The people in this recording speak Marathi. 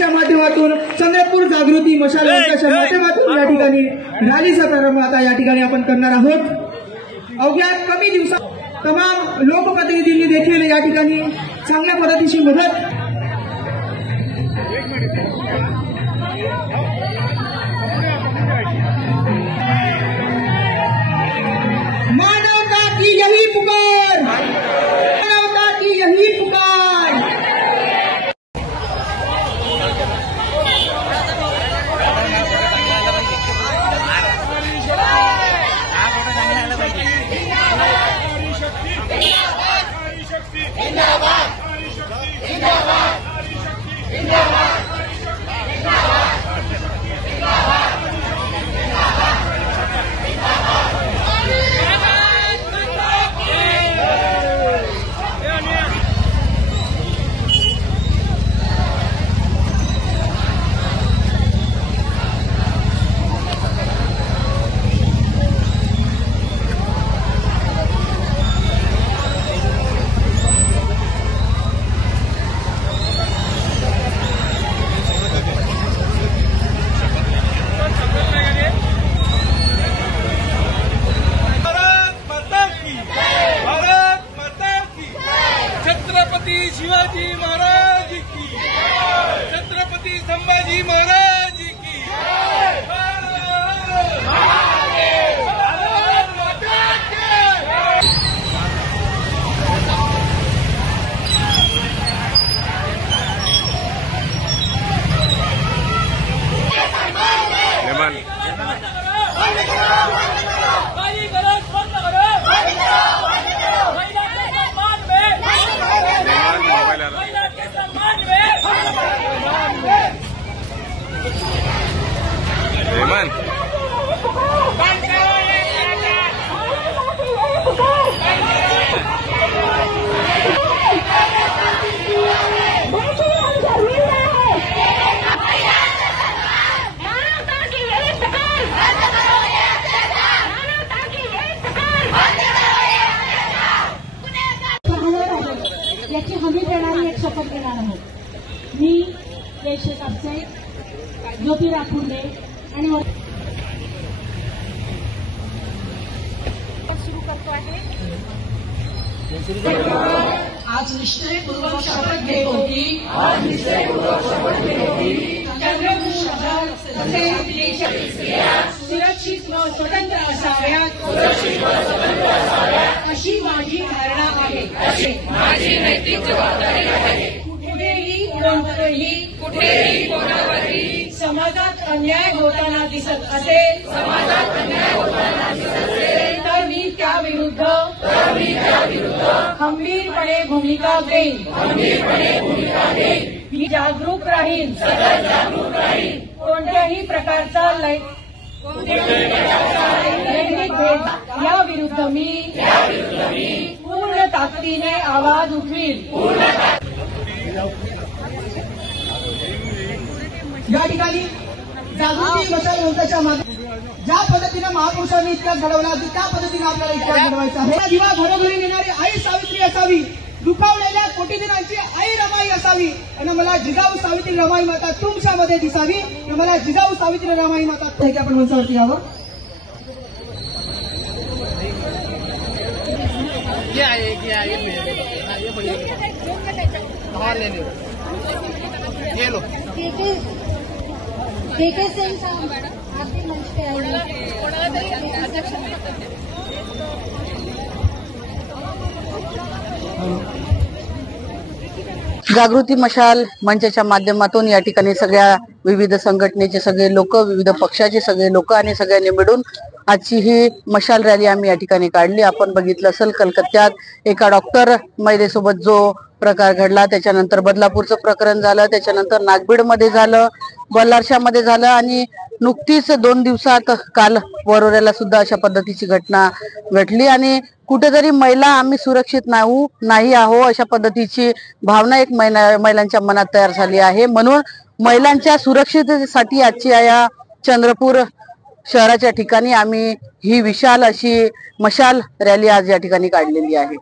रॅलीच्या माध्यमातून चंद्रपूर जागृती मशाल मंचाच्या माध्यमातून या ठिकाणी रॅलीचा प्रारंभ आता या ठिकाणी आपण करणार आहोत। अवघ्या कमी दिवसात तमाम लोकप्रतिनिधींनी देखील या ठिकाणी चांगल्या पद्धतीची मदत मानवता की यही पुकार, मानवता की यही पुकार। छत्रपती शिवाजी महाराज की, छत्रपती संभाजी महाराज की। याची हमी देणारी एक शपथ घेणार आहोत। मी जयश्री कापसे, ज्योती राखुंडे आणि सुरू करतो आहे। आज निश्चयपूर्वक शपथ घेतो की सुरक्षित व स्वतंत्र असाव्यात अशी माझी धारणा आहे, अशी माझी नैतिक जबाबदारी आहे। कुठेही कोणावरही समाजात अन्याय होताना दिसत असेल, तर मी त्याविरुद्ध खंबीरपणे भूमिका देईन, मी जागरूक राहीन, कोणत्याही प्रकारचा लैंगिक भेद याविरुद्ध मी पूर्ण ताकदीने आवाज उठवील। या ठिकाणी जागृती मशाल मंचाच्या माध्यमातून ज्या पद्धतीने महापुरुषांनी इतिहास घडवला त्या पद्धतीने आपल्याला इतिहास घडवायचा आहे। दिवा घरोघरी नेणारी आई सावित्री असावी, दुखावलेल्या कोटी दिनांची आई रमाई असावी आणि मला जिजाऊ सावित्री रमाई माता तुमच्यामध्ये दिसावी, मला जिजाऊ सावित्री रमाई माता हे आपण मंचावरती यावं। जागृती मशाल मंचाच्या माध्यमातून या ठिकाणी सगळ्या विविध संघटनेचे सगळे लोक, विविध पक्षाचे सगळे लोक आणि सगळ्यांनी मिळून आजची ही मशाल रॅली आम्ही या ठिकाणी काढली। आपण बघितलं असेल कलकत्त्यात एका डॉक्टर महिलेसोबत जो प्रकार घडला, त्याच्यानंतर बदलापूरचं प्रकरण झालं, त्याच्यानंतर नागबीडमध्ये झालं, बल्लारशामध्ये झालं आणि नुकतीच 2 दिवसात काल वरोऱ्याला सुद्धा अशा पद्धतीची घटना घडली आणि कुठेतरी महिला आम्ही सुरक्षित नाही आहो अशा पद्धतीची भावना एक महिलांच्या मनात तयार झाली आहे। म्हणून महिलांच्या सुरक्षिततेसाठी आजची या चंद्रपूर शहराच्या ठिकाणी आम्ही ही विशाल अशी मशाल रॅली आज या ठिकाणी काढलेली आहे।